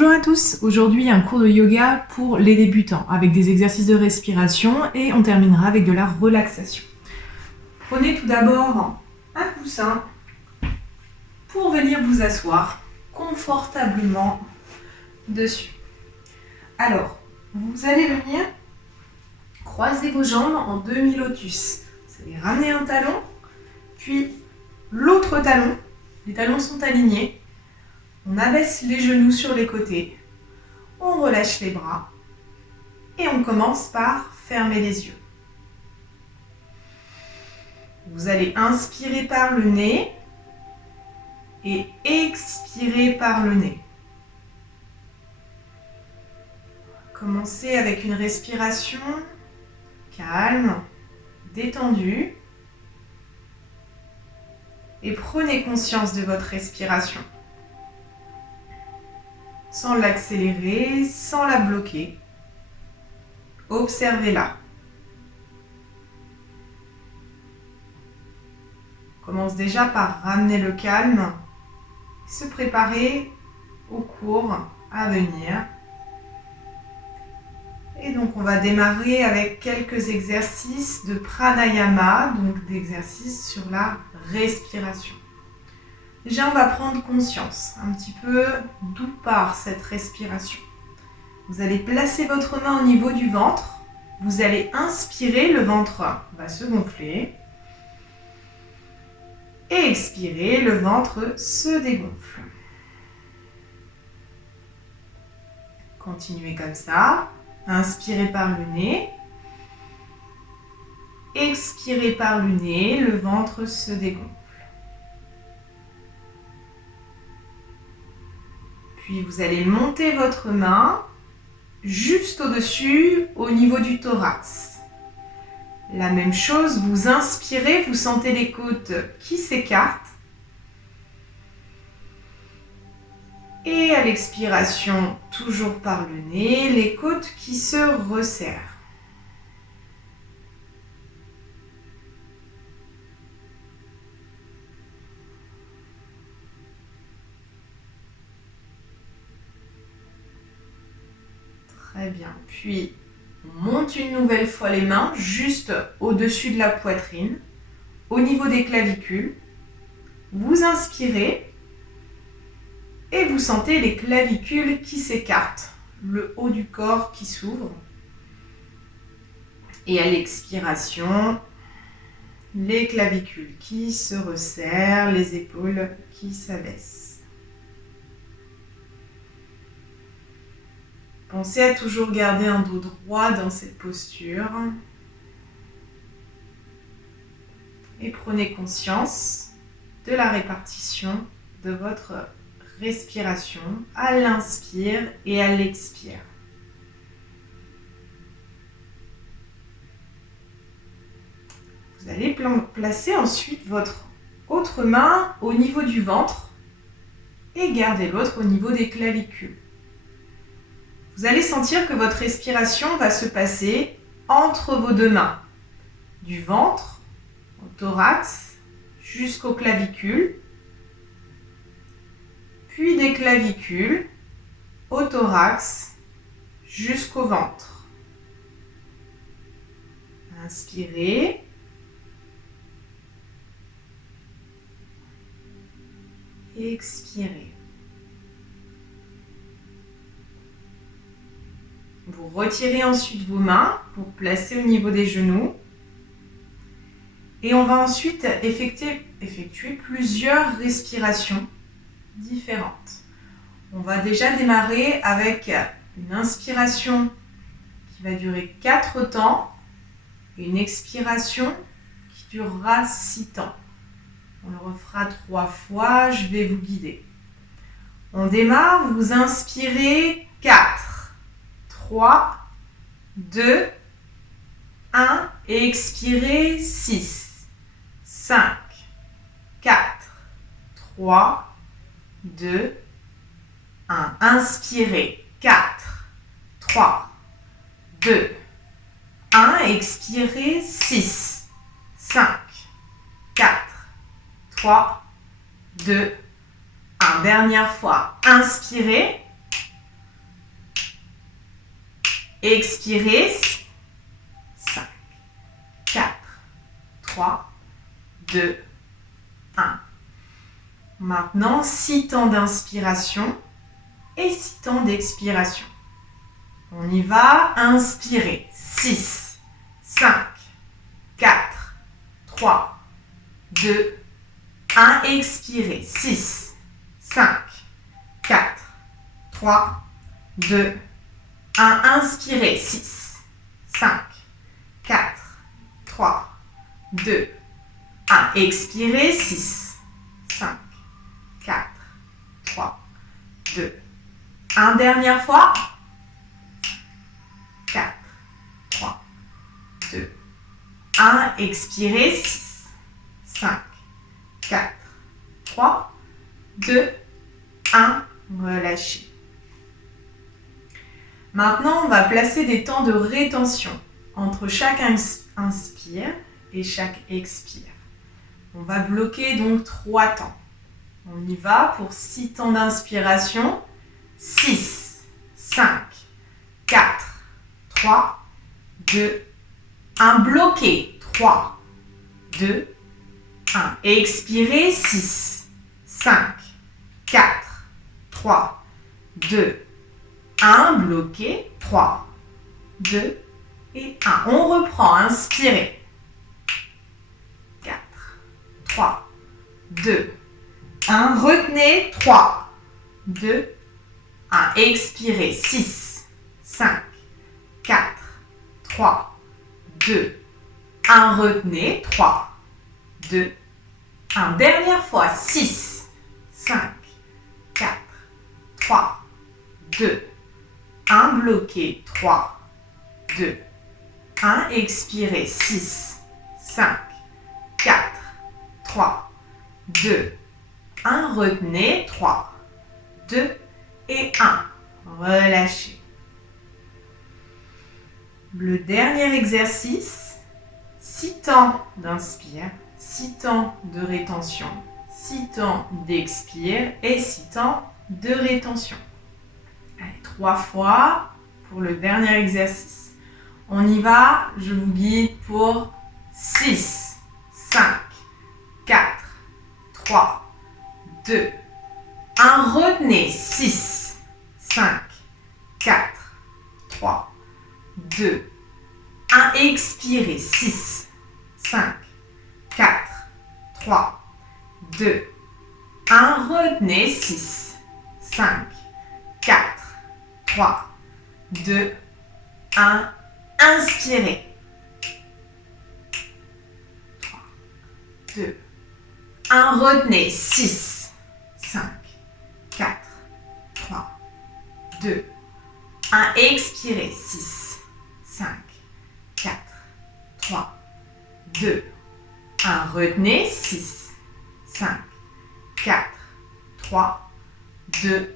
Bonjour à tous, aujourd'hui un cours de yoga pour les débutants avec des exercices de respiration et on terminera avec de la relaxation. Prenez tout d'abord un coussin pour venir vous asseoir confortablement dessus. Alors, vous allez venir croiser vos jambes en demi-lotus. Vous allez ramener un talon, puis l'autre talon, les talons sont alignés. On abaisse les genoux sur les côtés, on relâche les bras et on commence par fermer les yeux. Vous allez inspirer par le nez et expirer par le nez. Commencez avec une respiration calme, détendue et prenez conscience de votre respiration. Sans l'accélérer, sans la bloquer. Observez-la. On commence déjà par ramener le calme, se préparer au cours à venir. Et donc on va démarrer avec quelques exercices de pranayama, donc d'exercices sur la respiration. Déjà, on va prendre conscience un petit peu d'où part cette respiration. Vous allez placer votre main au niveau du ventre. Vous allez inspirer, le ventre va se gonfler. Et expirer, le ventre se dégonfle. Continuez comme ça. Inspirez par le nez. Expirez par le nez, le ventre se dégonfle. Puis vous allez monter votre main juste au-dessus, au niveau du thorax. La même chose, vous inspirez, vous sentez les côtes qui s'écartent. Et à l'expiration, toujours par le nez, les côtes qui se resserrent. Très bien. Puis, on monte une nouvelle fois les mains juste au-dessus de la poitrine, au niveau des clavicules. Vous inspirez et vous sentez les clavicules qui s'écartent, le haut du corps qui s'ouvre. Et à l'expiration, les clavicules qui se resserrent, les épaules qui s'abaissent. Pensez à toujours garder un dos droit dans cette posture. Et prenez conscience de la répartition de votre respiration à l'inspire et à l'expire. Vous allez placer ensuite votre autre main au niveau du ventre et garder l'autre au niveau des clavicules. Vous allez sentir que votre respiration va se passer entre vos deux mains, du ventre au thorax jusqu'aux clavicules, puis des clavicules au thorax jusqu'au ventre. Inspirez. Expirez. Vous retirez ensuite vos mains pour placer au niveau des genoux. Et on va ensuite effectuer plusieurs respirations différentes. On va déjà démarrer avec une inspiration qui va durer 4 temps et une expiration qui durera 6 temps. On le refera 3 fois, je vais vous guider. On démarre, vous inspirez 4. 3, 2, 1 et expirez 6, 5, 4, 3, 2, 1. Inspirez 4, 3, 2, 1. Expirez 6, 5, 4, 3, 2, 1. Dernière fois. Inspirez. Expirez. 5, 4, 3, 2, 1. Maintenant, 6 temps d'inspiration et 6 temps d'expiration. On y va. Inspirez. 6, 5, 4, 3, 2, 1. Expirez. 6, 5, 4, 3, 2, 1. Inspirez. 6, 5, 4, 3, 2, 1. Expirez. 6, 5, 4, 3, 2, 1. Dernière fois. 4, 3, 2, 1. Expirez. 6, 5, 4, 3, 2, 1. Relâchez. Maintenant, on va placer des temps de rétention entre chaque inspire et chaque expire. On va bloquer donc 3 temps. On y va pour 6 temps d'inspiration. 6, 5, 4, 3, 2, 1. Bloqué. 3, 2, 1. Expirez. 6, 5, 4, 3, 2, 1. Bloqué. 3, 2 et 1. On reprend. Inspirez. 4, 3, 2, 1. Retenez. 3, 2, 1. Expirez. 6, 5, 4, 3, 2, 1. Retenez. 3, 2, 1. Dernière fois. 6, 5, 4, 3, 2, 1. Bloqué. 3, 2, 1. Expirez. 6, 5, 4, 3, 2, 1. Retenez. 3, 2 et 1. Relâchez. Le dernier exercice, 6 temps d'inspire, 6 temps de rétention, 6 temps d'expire et 6 temps de rétention. Allez, 3 fois pour le dernier exercice. On y va, je vous guide pour 6, 5, 4, 3, 2, 1. Retenez. 6, 5, 4, 3, 2, 1. Expirez. 6, 5, 4, 3, 2, 1. Retenez. 6, 5, 4, 3, 2, 1. Inspirez. 3, 2, 1. Retenez. 6, 5, 4, 3, 2, 1. Expirez. 6, 5, 4, 3, 2, 1. Retenez. 6, 5, 4, 3, 2,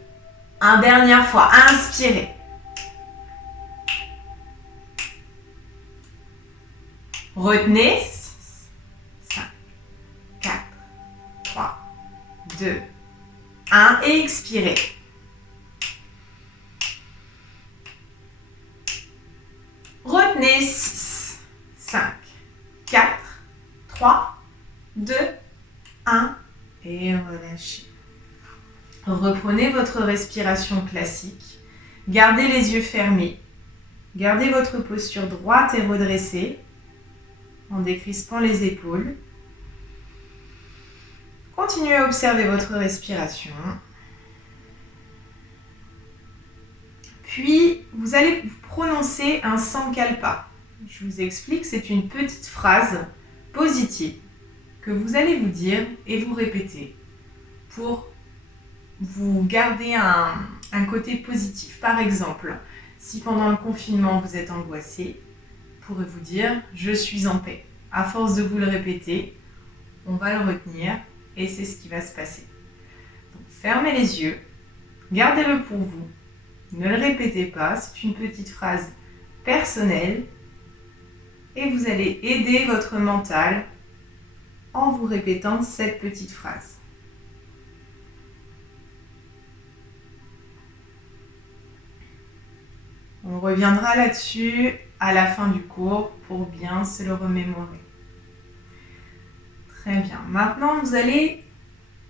1. Dernière fois. Inspirez. Retenez. 6, 5, 4, 3, 2, 1. Et expirez. Retenez. 6, 5, 4, 3, 2, 1. Et relâchez. Reprenez votre respiration classique. Gardez les yeux fermés. Gardez votre posture droite et redressée en décrispant les épaules. Continuez à observer votre respiration. Puis, vous allez prononcer un sankalpa. Je vous explique, c'est une petite phrase positive que vous allez vous dire et vous répéter pour vous garder un côté positif. Par exemple, si pendant le confinement vous êtes angoissé, vous pourrez vous dire « je suis en paix ». À force de vous le répéter, on va le retenir et c'est ce qui va se passer. Donc, fermez les yeux, gardez-le pour vous, ne le répétez pas, c'est une petite phrase personnelle et vous allez aider votre mental en vous répétant cette petite phrase. On reviendra là-dessus à la fin du cours pour bien se le remémorer. Très bien. Maintenant, vous allez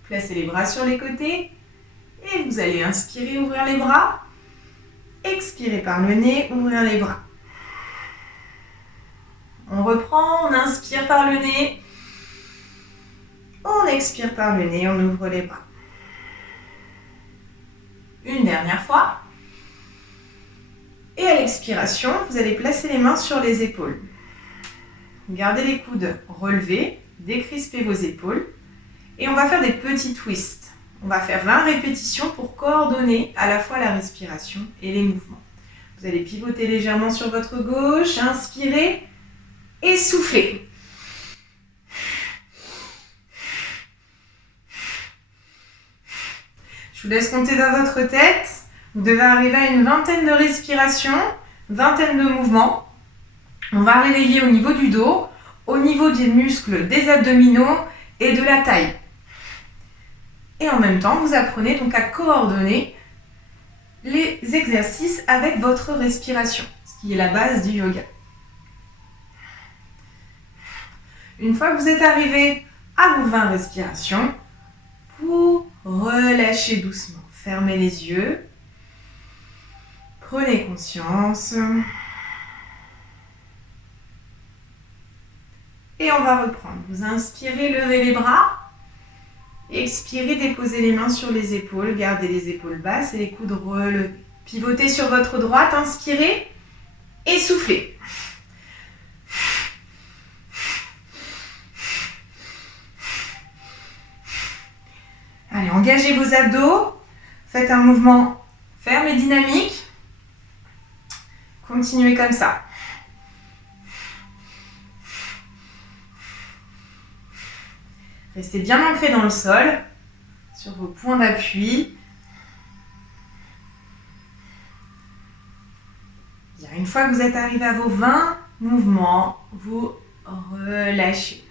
placer les bras sur les côtés et vous allez inspirer, ouvrir les bras. Expirer par le nez, ouvrir les bras. On reprend, on inspire par le nez. On expire par le nez, on ouvre les bras. Une dernière fois. Et à l'expiration, vous allez placer les mains sur les épaules. Gardez les coudes relevés, décrispez vos épaules. Et on va faire des petits twists. On va faire 20 répétitions pour coordonner à la fois la respiration et les mouvements. Vous allez pivoter légèrement sur votre gauche, inspirez et soufflez. Je vous laisse compter dans votre tête. Vous devez arriver à une vingtaine de respirations, vingtaine de mouvements. On va réveiller au niveau du dos, au niveau des muscles des abdominaux et de la taille. Et en même temps, vous apprenez donc à coordonner les exercices avec votre respiration, ce qui est la base du yoga. Une fois que vous êtes arrivé à vos 20 respirations, vous relâchez doucement. Fermez les yeux. Prenez conscience. Et on va reprendre. Vous inspirez, levez les bras. Expirez, déposez les mains sur les épaules. Gardez les épaules basses et les coudes relevés. Pivotez sur votre droite. Inspirez et soufflez. Allez, engagez vos abdos. Faites un mouvement ferme et dynamique. Continuez comme ça. Restez bien ancrés dans le sol, sur vos points d'appui. Bien, une fois que vous êtes arrivé à vos 20 mouvements, vous relâchez.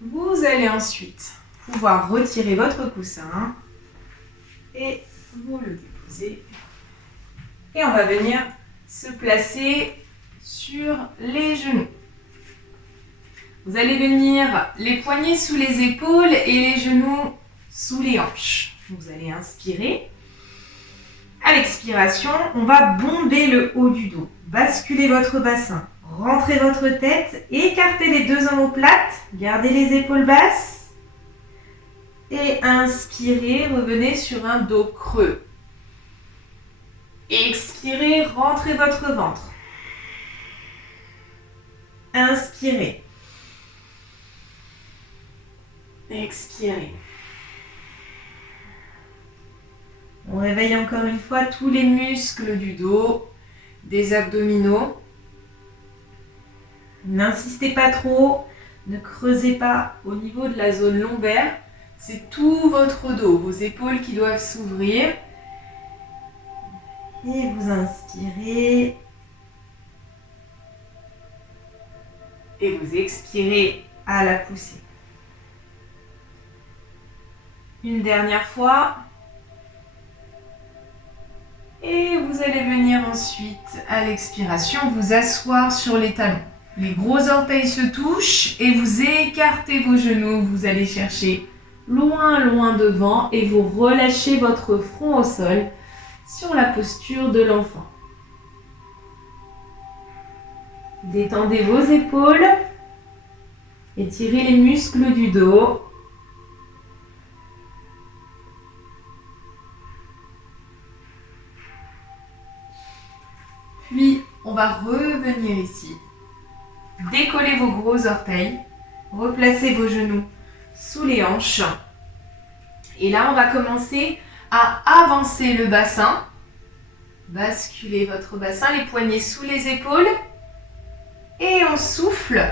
Vous allez ensuite pouvoir retirer votre coussin et vous le déposez. Et on va venir se placer sur les genoux. Vous allez venir les poignets sous les épaules et les genoux sous les hanches. Vous allez inspirer. À l'expiration, on va bomber le haut du dos. Basculez votre bassin. Rentrez votre tête. Écartez les deux omoplates. Gardez les épaules basses. Et inspirez, revenez sur un dos creux. Expirez, rentrez votre ventre. Inspirez. Expirez. On réveille encore une fois tous les muscles du dos, des abdominaux. N'insistez pas trop, ne creusez pas au niveau de la zone lombaire. C'est tout votre dos, vos épaules qui doivent s'ouvrir. Et vous inspirez. Et vous expirez à la poussée. Une dernière fois. Et vous allez venir ensuite, à l'expiration, vous asseoir sur les talons. Les gros orteils se touchent et vous écartez vos genoux. Vous allez chercher loin, loin devant et vous relâchez votre front au sol sur la posture de l'enfant. Détendez vos épaules, étirez les muscles du dos. Puis, on va revenir ici. Décollez vos gros orteils, replacez vos genoux sous les hanches. Et là, on va commencer à avancer le bassin. Basculez votre bassin, les poignets sous les épaules. Et on souffle,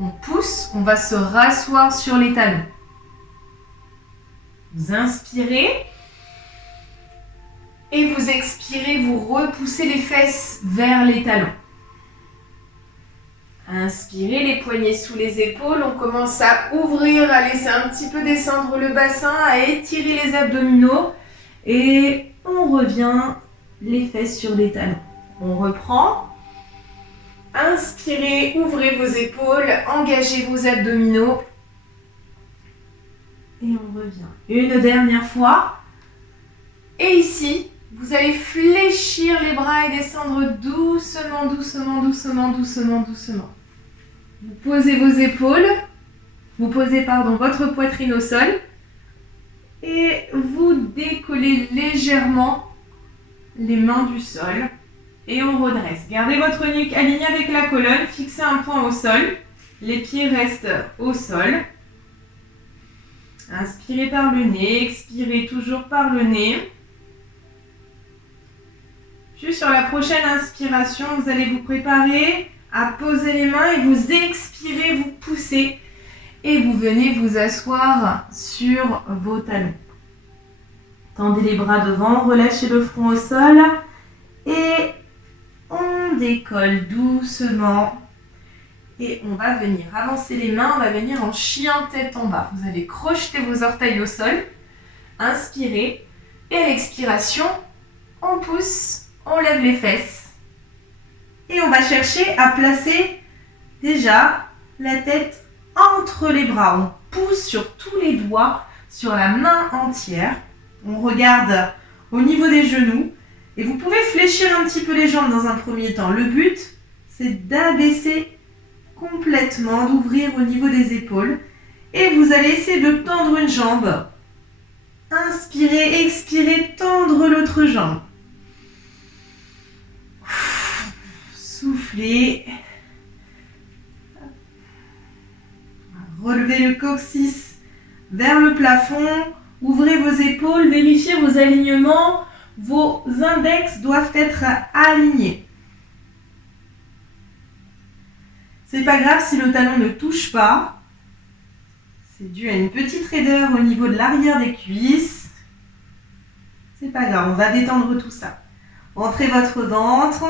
on pousse, on va se rasseoir sur les talons. Vous inspirez. Et vous expirez, vous repoussez les fesses vers les talons. Inspirez, les poignets sous les épaules. On commence à ouvrir, à laisser un petit peu descendre le bassin, à étirer les abdominaux. Et on revient les fesses sur les talons. On reprend. Inspirez, ouvrez vos épaules, engagez vos abdominaux. Et on revient. Une dernière fois. Et ici, vous allez fléchir les bras et descendre doucement, doucement, doucement, doucement, doucement. Vous posez vos épaules. Vous posez, votre poitrine au sol. Et vous décollez légèrement les mains du sol. Et on redresse. Gardez votre nuque alignée avec la colonne. Fixez un point au sol. Les pieds restent au sol. Inspirez par le nez. Expirez toujours par le nez. Puis sur la prochaine inspiration, vous allez vous préparer à poser les mains et vous expirez, vous poussez. Et vous venez vous asseoir sur vos talons. Tendez les bras devant, relâchez le front au sol. Et on décolle doucement. Et on va venir avancer les mains, on va venir en chien tête en bas. Vous allez crocheter vos orteils au sol. Inspirez. Et à l'expiration, on pousse, on lève les fesses. Et on va chercher à placer déjà la tête entre les bras. On pousse sur tous les doigts, sur la main entière. On regarde au niveau des genoux. Et vous pouvez fléchir un petit peu les jambes dans un premier temps. Le but, c'est d'abaisser complètement, d'ouvrir au niveau des épaules. Et vous allez essayer de tendre une jambe. Inspirez, expirez, tendre l'autre jambe. Soufflez. Relevez le coccyx vers le plafond. Ouvrez vos épaules, vérifiez vos alignements. Vos index doivent être alignés. C'est pas grave si le talon ne touche pas. C'est dû à une petite raideur au niveau de l'arrière des cuisses. C'est pas grave, on va détendre tout ça. Rentrez votre ventre.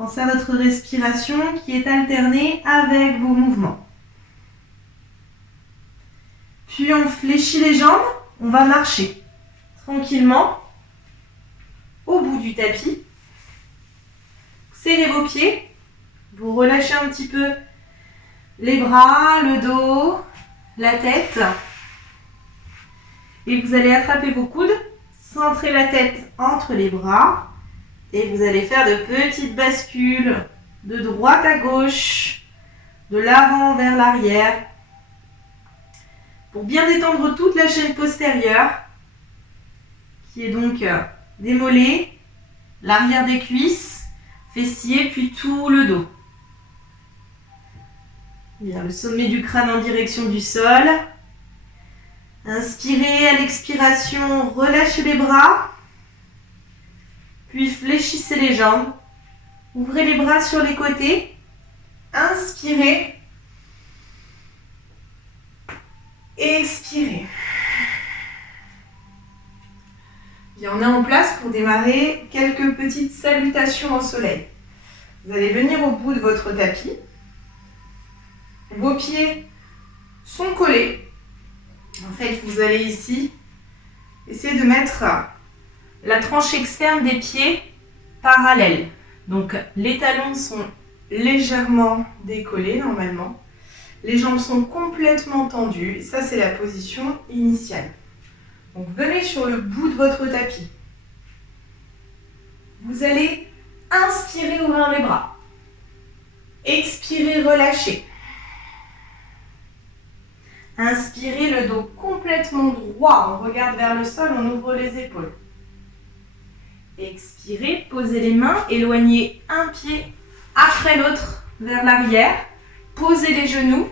Pensez à votre respiration qui est alternée avec vos mouvements. Puis on fléchit les jambes, on va marcher tranquillement au bout du tapis. Serrez vos pieds, vous relâchez un petit peu les bras, le dos, la tête. Et vous allez attraper vos coudes, centrer la tête entre les bras et vous allez faire de petites bascules de droite à gauche, de l'avant vers l'arrière pour bien détendre toute la chaîne postérieure qui est donc des mollets, l'arrière des cuisses, fessiers, puis tout le dos. Bien, le sommet du crâne en direction du sol. Inspirez, à l'expiration, relâchez les bras. Puis fléchissez les jambes. Ouvrez les bras sur les côtés. Inspirez. Expirez. Bien, on est en place pour démarrer quelques petites salutations au soleil. Vous allez venir au bout de votre tapis. Vos pieds sont collés. En fait, vous allez ici essayer de mettre la tranche externe des pieds parallèle. Donc, les talons sont légèrement décollés normalement. Les jambes sont complètement tendues. Et ça, c'est la position initiale. Donc, venez sur le bout de votre tapis. Vous allez inspirer, ouvrir les bras. Expirez, relâchez. Inspirez, le dos complètement droit. On regarde vers le sol, on ouvre les épaules. Expirez, posez les mains, éloignez un pied après l'autre vers l'arrière. Posez les genoux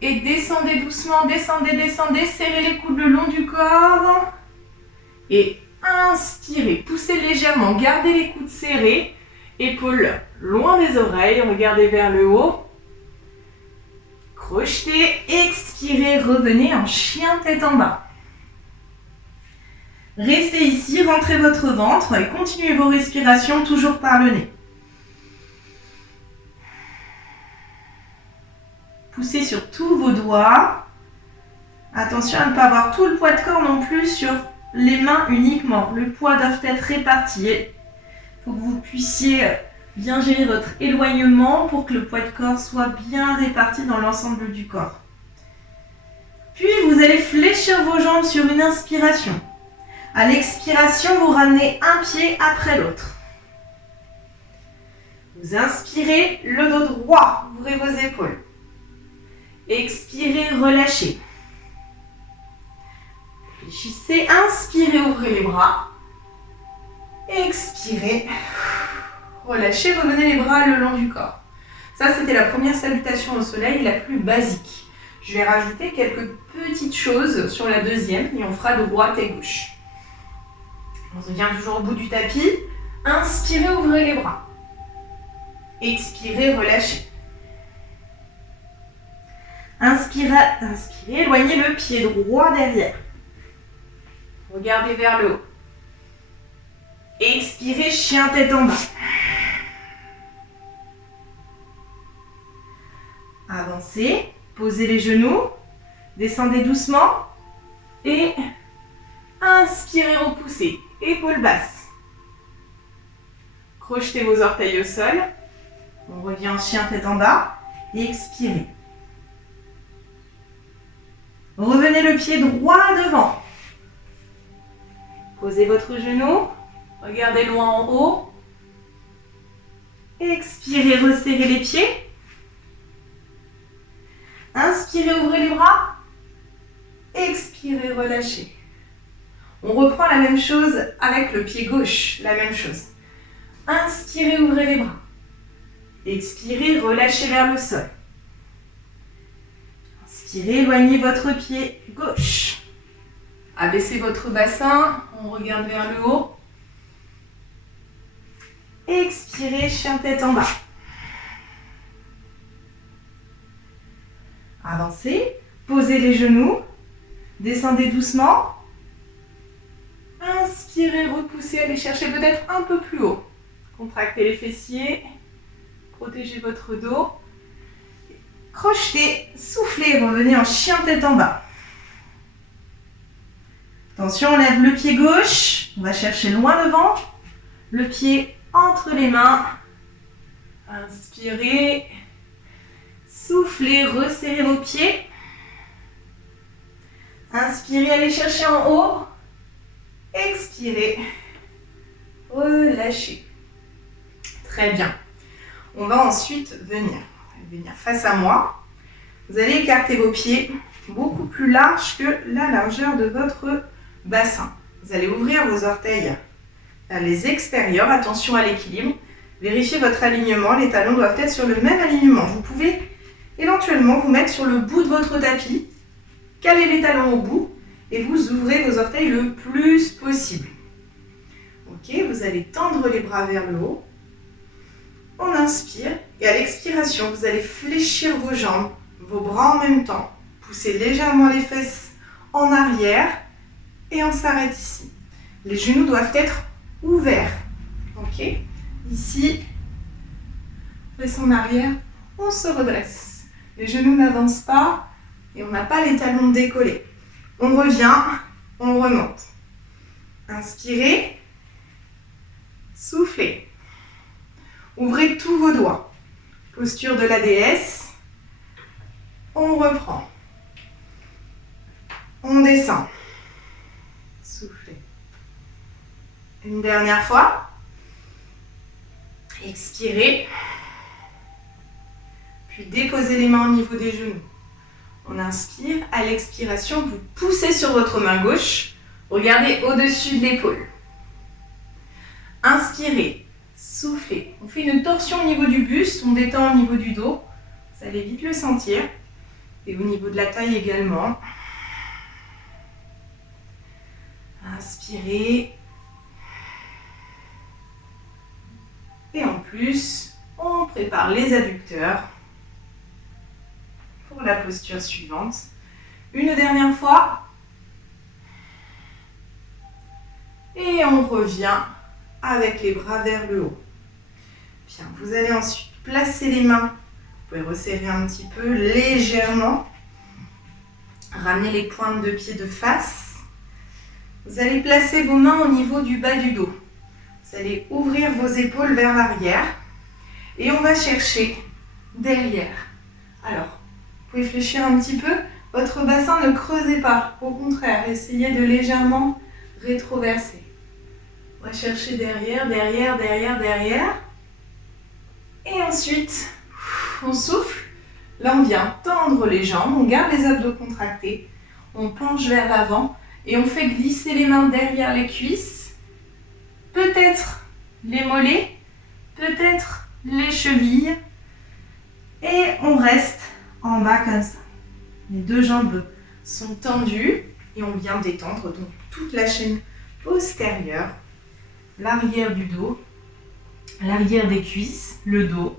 et descendez doucement, descendez, descendez. Serrez les coudes le long du corps. Et inspirez, poussez légèrement, gardez les coudes serrés. Épaules loin des oreilles, regardez vers le haut. Crochetez, expirez, revenez en chien tête en bas. Restez ici, rentrez votre ventre et continuez vos respirations toujours par le nez. Poussez sur tous vos doigts. Attention à ne pas avoir tout le poids de corps non plus sur les mains uniquement. Le poids doit être réparti. Il faut que vous puissiez bien gérer votre éloignement pour que le poids de corps soit bien réparti dans l'ensemble du corps. Puis vous allez fléchir vos jambes sur une inspiration. À l'expiration, vous ramenez un pied après l'autre. Vous inspirez, le dos droit, ouvrez vos épaules. Expirez, relâchez. Fléchissez, inspirez, ouvrez les bras. Expirez, relâchez, revenez les bras le long du corps. Ça, c'était la première salutation au soleil, la plus basique. Je vais rajouter quelques petites choses sur la deuxième et on fera de droite et gauche. On revient toujours au bout du tapis. Inspirez, ouvrez les bras. Expirez, relâchez. Inspirez, éloignez le pied droit derrière. Regardez vers le haut. Expirez, chien tête en bas. Avancez, posez les genoux, descendez doucement et inspirez, repoussez, épaules basses. Crochetez vos orteils au sol. On revient en chien tête en bas et expirez. Revenez le pied droit devant. Posez votre genou, regardez loin en haut. Expirez, resserrez les pieds. Inspirez, ouvrez les bras. Expirez, relâchez. On reprend la même chose avec le pied gauche, la même chose. Inspirez, ouvrez les bras. Expirez, relâchez vers le sol. Inspirez, éloignez votre pied gauche. Abaissez votre bassin, on regarde vers le haut. Expirez, chien tête en bas. Avancez, posez les genoux, descendez doucement. Inspirez, repoussez, allez chercher peut-être un peu plus haut. Contractez les fessiers, protégez votre dos. Crochetez, soufflez, revenez en chien tête en bas. Attention, on lève le pied gauche, on va chercher loin devant. Le pied entre les mains. Inspirez, soufflez, resserrez vos pieds. Inspirez, allez chercher en haut. Expirez, relâchez. Très bien. On va ensuite venir face à moi. Vous allez écarter vos pieds beaucoup plus larges que la largeur de votre bassin. Vous allez ouvrir vos orteils vers les extérieurs. Attention à l'équilibre. Vérifiez votre alignement. Les talons doivent être sur le même alignement. Vous pouvez éventuellement vous mettre sur le bout de votre tapis. Calez les talons au bout et vous ouvrez vos orteils le plus possible. Ok, vous allez tendre les bras vers le haut. On inspire et à l'expiration, vous allez fléchir vos jambes, vos bras en même temps. Poussez légèrement les fesses en arrière et on s'arrête ici. Les genoux doivent être ouverts. Ok, ici, presse en arrière, on se redresse. Les genoux n'avancent pas et on n'a pas les talons décollés. On revient, on remonte. Inspirez, soufflez. Ouvrez tous vos doigts. Posture de la déesse. On reprend. On descend. Soufflez. Une dernière fois. Expirez. Puis déposez les mains au niveau des genoux. On inspire. À l'expiration, vous poussez sur votre main gauche. Regardez au-dessus de l'épaule. Inspirez. Soufflez. On fait une torsion au niveau du buste, on détend au niveau du dos. Vous allez vite le sentir. Et au niveau de la taille également. Inspirez. Et en plus, on prépare les adducteurs pour la posture suivante. Une dernière fois. Et on revient avec les bras vers le haut. Bien, vous allez ensuite placer les mains. Vous pouvez resserrer un petit peu légèrement. Ramenez les pointes de pied de face. Vous allez placer vos mains au niveau du bas du dos. Vous allez ouvrir vos épaules vers l'arrière. Et on va chercher derrière. Alors, vous pouvez fléchir un petit peu. Votre bassin, ne creusez pas. Au contraire, essayez de légèrement rétroverser. On va chercher derrière, derrière, derrière, derrière. Et ensuite, on souffle. Là, on vient tendre les jambes. On garde les abdos contractés. On penche vers l'avant. Et on fait glisser les mains derrière les cuisses. Peut-être les mollets. Peut-être les chevilles. Et on reste en bas comme ça. Les deux jambes sont tendues. Et on vient détendre donc toute la chaîne postérieure. L'arrière du dos. L'arrière des cuisses. Le dos.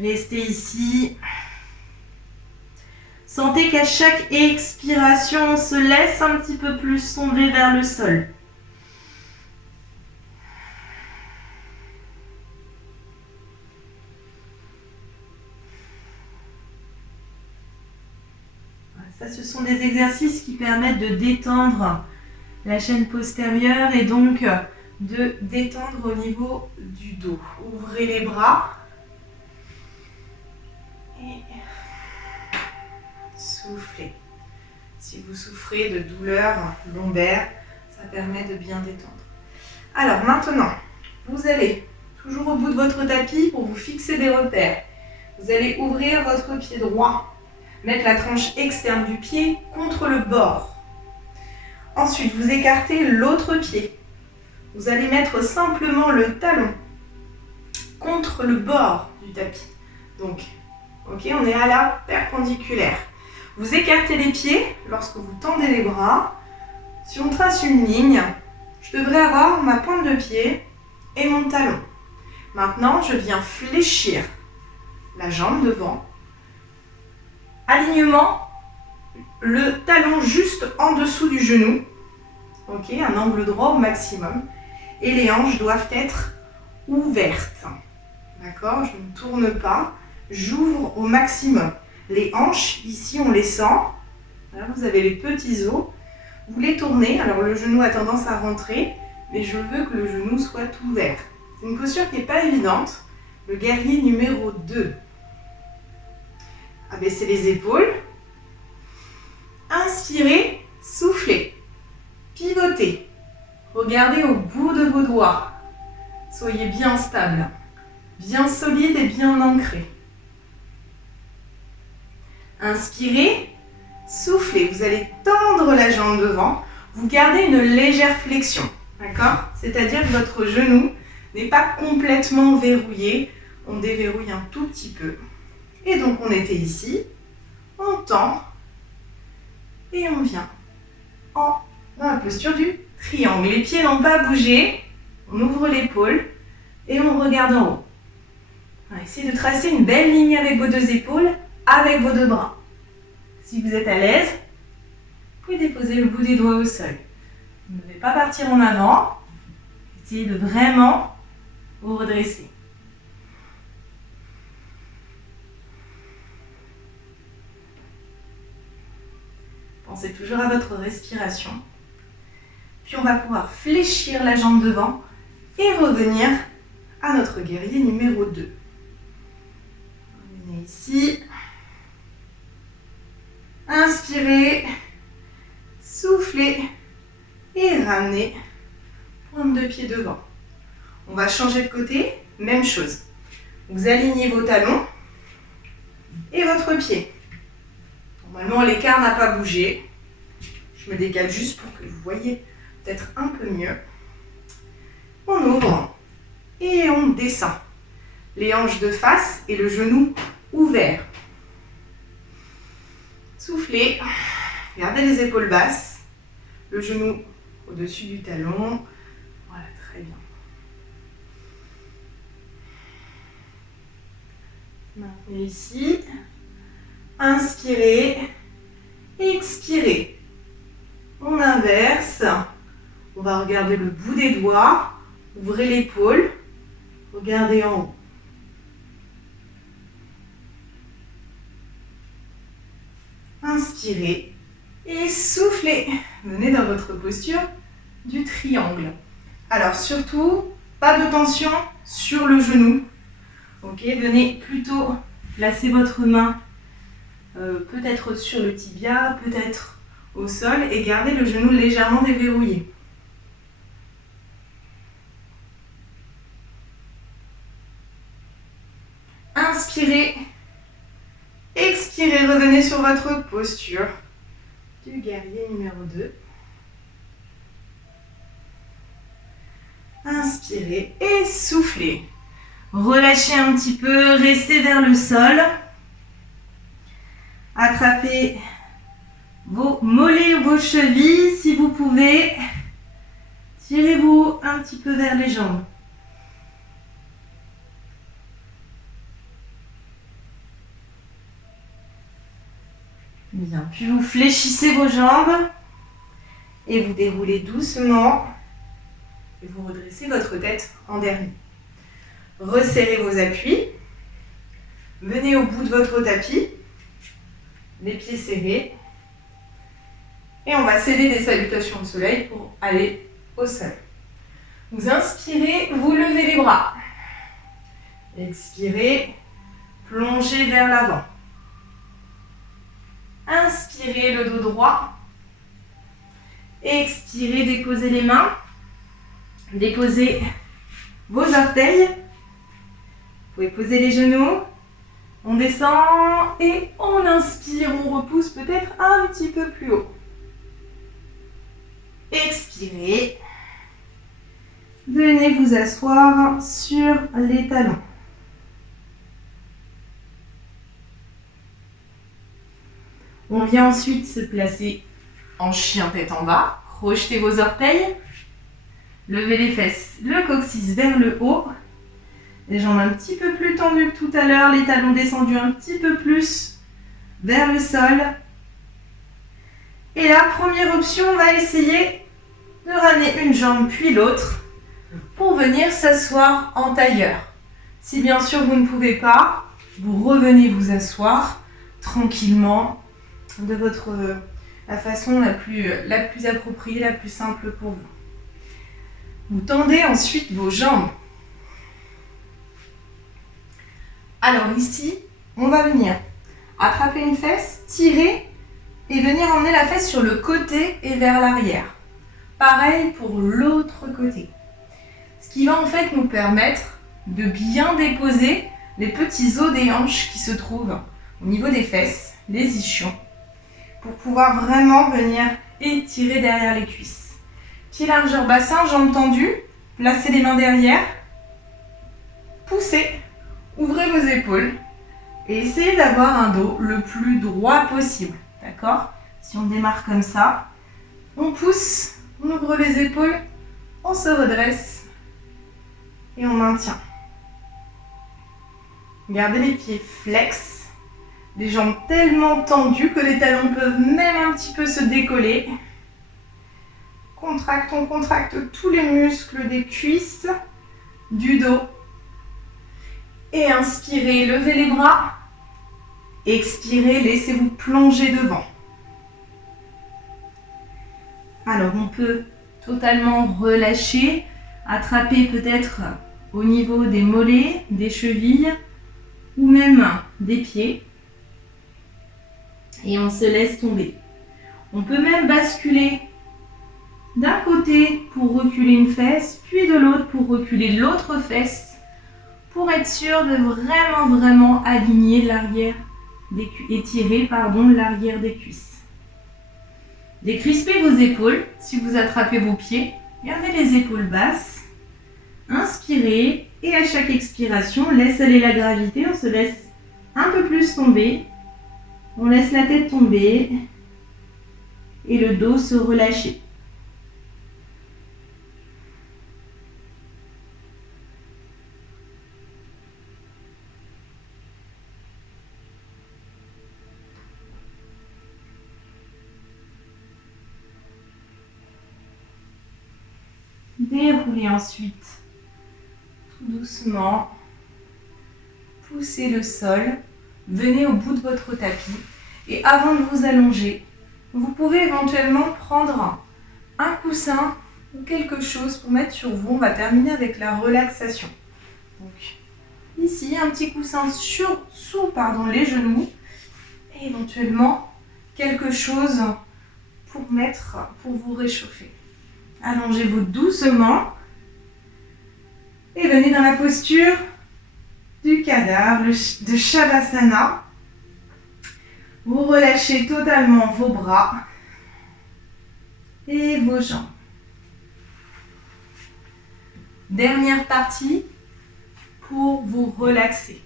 Restez ici. Sentez qu'à chaque expiration, on se laisse un petit peu plus tomber vers le sol. Ça, ce sont des exercices qui permettent de détendre la chaîne postérieure et donc de détendre au niveau du dos. Ouvrez les bras. Et soufflez. Si vous souffrez de douleurs lombaires, ça permet de bien détendre. Alors maintenant, vous allez toujours au bout de votre tapis pour vous fixer des repères. Vous allez ouvrir votre pied droit, mettre la tranche externe du pied contre le bord. Ensuite, vous écartez l'autre pied. Vous allez mettre simplement le talon contre le bord du tapis. Donc, ok, on est à la perpendiculaire. Vous écartez les pieds lorsque vous tendez les bras. Si on trace une ligne, je devrais avoir ma pointe de pied et mon talon. Maintenant, je viens fléchir la jambe devant. Alignement, le talon juste en dessous du genou. Ok, un angle droit au maximum. Et les hanches doivent être ouvertes. D'accord, je ne tourne pas, j'ouvre au maximum. Les hanches, ici, on les sent. Là, vous avez les petits os. Vous les tournez. Alors, le genou a tendance à rentrer, mais je veux que le genou soit ouvert. C'est une posture qui n'est pas évidente. Le guerrier numéro 2. Abaissez les épaules. Inspirez, soufflez. Pivotez. Regardez au bout de vos doigts. Soyez bien stable, bien solide et bien ancré. Inspirez, soufflez. Vous allez tendre la jambe devant. Vous gardez une légère flexion. D'accord ? C'est-à-dire que votre genou n'est pas complètement verrouillé. On déverrouille un tout petit peu. Et donc on était ici. On tend. Et on vient dans la posture du triangle. Les pieds n'ont pas bougé. On ouvre l'épaule et on regarde en haut. Essayez de tracer une belle ligne avec vos deux épaules, avec vos deux bras. Si vous êtes à l'aise, vous pouvez déposer le bout des doigts au sol. Vous ne devez pas partir en avant. Essayez de vraiment vous redresser. Pensez toujours à votre respiration. Puis on va pouvoir fléchir la jambe devant et revenir à notre guerrier numéro 2. Revenez ici. Inspirez, soufflez et ramenez pointe de pied devant. On va changer de côté, même chose. Vous alignez vos talons et votre pied. Normalement, l'écart n'a pas bougé. Je me décale juste pour que vous voyez peut-être un peu mieux. On ouvre et on descend. Les hanches de face et le genou ouvert. Soufflez. Gardez les épaules basses. Le genou au-dessus du talon. Voilà, très bien. Maintenez ici. Inspirez. Expirez. On inverse. On va regarder le bout des doigts. Ouvrez l'épaule. Regardez en haut. Inspirez et soufflez. venez dans votre posture du triangle. Alors surtout, pas de tension sur le genou. Ok, venez plutôt placer votre main peut-être sur le tibia, peut-être au sol et gardez le genou légèrement déverrouillé. Inspirez, expirez, revenez sur votre posture du guerrier numéro 2. Inspirez et soufflez. Relâchez un petit peu, restez vers le sol. Attrapez vos mollets ou vos chevilles si vous pouvez. Tirez-vous un petit peu vers les jambes. Bien, puis vous fléchissez vos jambes et vous déroulez doucement et vous redressez votre tête en dernier. Resserrez vos appuis. Venez au bout de votre tapis. Les pieds serrés. Et on va céder des salutations au soleil pour aller au sol. Vous inspirez, vous levez les bras. Expirez, plongez vers l'avant. Inspirez le dos droit. Expirez, déposez les mains. Déposez vos orteils. Vous pouvez poser les genoux. On descend et on inspire, on repousse peut-être un petit peu plus haut. Expirez. Venez vous asseoir sur les talons. On vient ensuite se placer en chien tête en bas. Projetez vos orteils. Levez les fesses, le coccyx vers le haut. Les jambes un petit peu plus tendues que tout à l'heure, les talons descendus un petit peu plus vers le sol. Et la première option, on va essayer de ramener une jambe puis l'autre pour venir s'asseoir en tailleur. Si bien sûr vous ne pouvez pas, vous revenez vous asseoir tranquillement de la façon la plus appropriée, la plus simple pour vous. Vous tendez ensuite vos jambes. Alors ici, on va venir attraper une fesse, tirer et venir emmener la fesse sur le côté et vers l'arrière. Pareil pour l'autre côté. Ce qui va en fait nous permettre de bien déposer les petits os des hanches qui se trouvent au niveau des fesses, les ischions, pour pouvoir vraiment venir étirer derrière les cuisses. Pied largeur bassin, jambes tendues, placez les mains derrière, poussez. Ouvrez vos épaules et essayez d'avoir un dos le plus droit possible. D'accord? Si on démarre comme ça, on pousse, on ouvre les épaules, on se redresse et on maintient. Gardez les pieds flex, les jambes tellement tendues que les talons peuvent même un petit peu se décoller. On contracte tous les muscles des cuisses, du dos. Et inspirez, levez les bras. Expirez, laissez-vous plonger devant. Alors on peut totalement relâcher, attraper peut-être au niveau des mollets, des chevilles ou même des pieds. Et on se laisse tomber. On peut même basculer d'un côté pour reculer une fesse, puis de l'autre pour reculer l'autre fesse, pour être sûr de vraiment aligner l'arrière des cuisses, étirer l'arrière des cuisses. Décrispez vos épaules si vous attrapez vos pieds, gardez les épaules basses, inspirez et à chaque expiration, laisse aller la gravité, on se laisse un peu plus tomber, on laisse la tête tomber et le dos se relâcher. Déroulez ensuite tout doucement, poussez le sol, venez au bout de votre tapis et avant de vous allonger, Vous pouvez éventuellement prendre un coussin ou quelque chose pour mettre sur vous. On va terminer avec la relaxation. Donc, ici, un petit coussin sous les genoux et éventuellement quelque chose pour vous réchauffer. Allongez-vous doucement et venez dans la posture du cadavre, de Shavasana. Vous relâchez totalement vos bras et vos jambes. Dernière partie pour vous relaxer.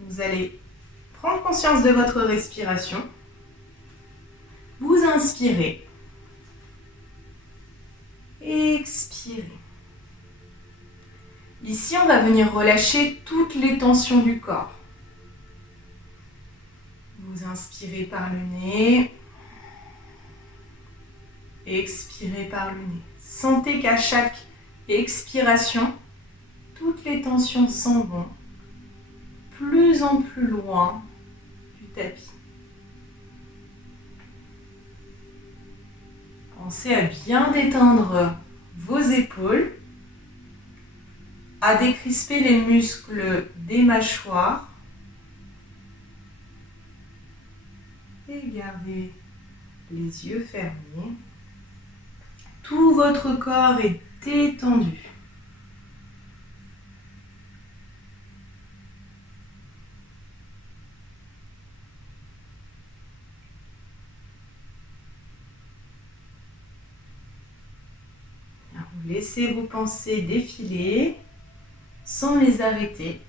Vous allez prendre conscience de votre respiration. Vous inspirez. Expirez. Ici, on va venir relâcher toutes les tensions du corps. Vous inspirez par le nez. Expirez par le nez. Sentez qu'à chaque expiration, toutes les tensions s'en vont plus en plus loin du tapis. Pensez à bien détendre vos épaules, à décrisper les muscles des mâchoires et gardez les yeux fermés. Tout votre corps est détendu. Vous laissez vos pensées défiler sans les arrêter.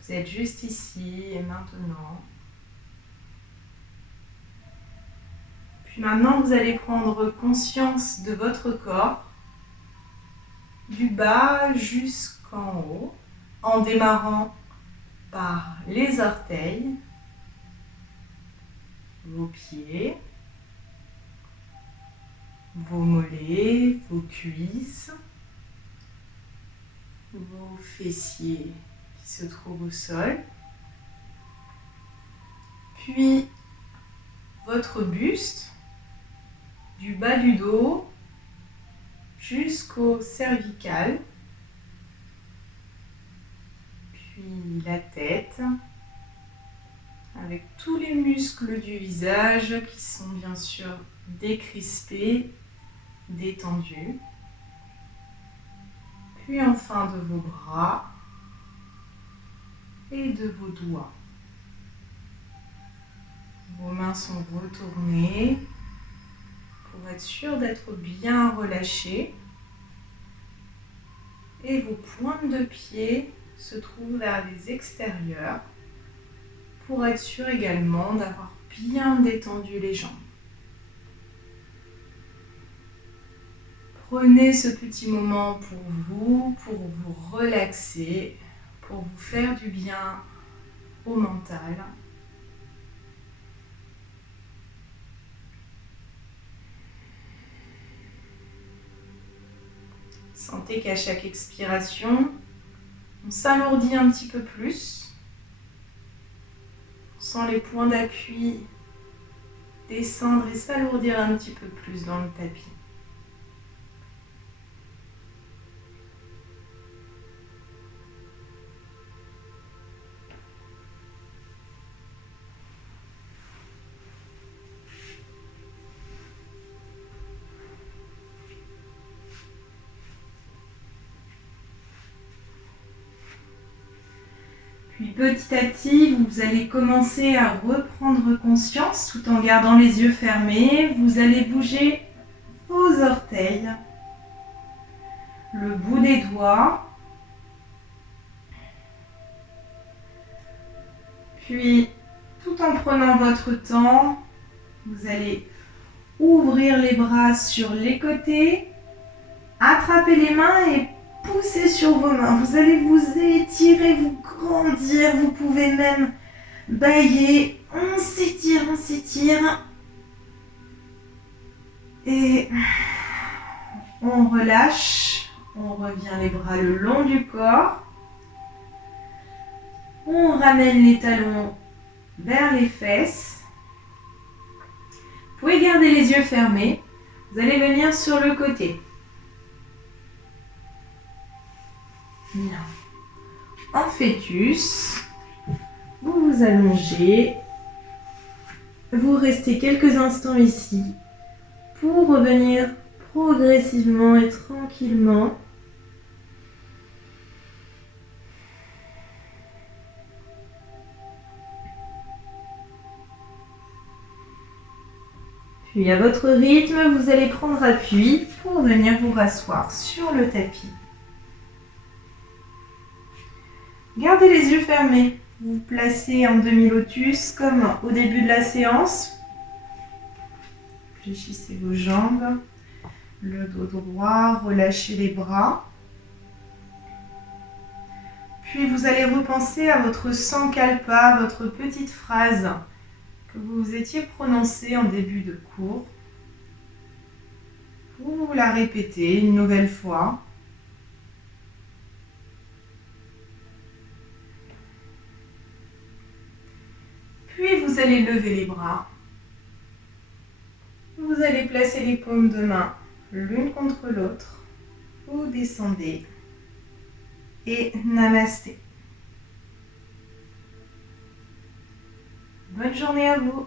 Vous êtes juste ici et maintenant. Puis maintenant, vous allez prendre conscience de votre corps, du bas jusqu'en haut, en démarrant par les orteils, vos pieds, vos mollets, vos cuisses, vos fessiers qui se trouvent au sol, puis votre buste, du bas du dos jusqu'au cervical, puis la tête, avec tous les muscles du visage qui sont bien sûr décrispés, détendus, puis enfin de vos bras et de vos doigts. Vos mains sont retournées pour être sûr d'être bien relâchés. Et vos pointes de pied se trouvent vers les extérieurs pour être sûr également d'avoir bien détendu les jambes. Prenez ce petit moment pour vous relaxer, pour vous faire du bien au mental. Sentez qu'à chaque expiration, on s'alourdit un petit peu plus. On sent les points d'appui descendre et s'alourdir un petit peu plus dans le tapis. Puis petit à petit, vous allez commencer à reprendre conscience tout en gardant les yeux fermés. Vous allez bouger vos orteils, le bout des doigts. Puis, tout en prenant votre temps, vous allez ouvrir les bras sur les côtés, attraper les mains et poussez sur vos mains. Vous allez vous étirer, vous grandir. Vous pouvez même bâiller. On s'étire, on s'étire. Et on relâche. On revient les bras le long du corps. On ramène les talons vers les fesses. pouvez garder les yeux fermés. Vous allez venir sur le côté. Bien. En fœtus, vous vous allongez. Vous restez quelques instants ici pour revenir progressivement et tranquillement. Puis à votre rythme, vous allez prendre appui pour venir vous rasseoir sur le tapis. Gardez les yeux fermés. Vous vous placez en demi-lotus comme au début de la séance. Fléchissez vos jambes, le dos droit, relâchez les bras. Puis vous allez repenser à votre sankalpa, votre petite phrase que vous étiez prononcée en début de cours. Vous la répétez une nouvelle fois. Puis vous allez lever les bras. Vous allez placer les paumes de main l'une contre l'autre. Vous descendez. Et namasté. Bonne journée à vous.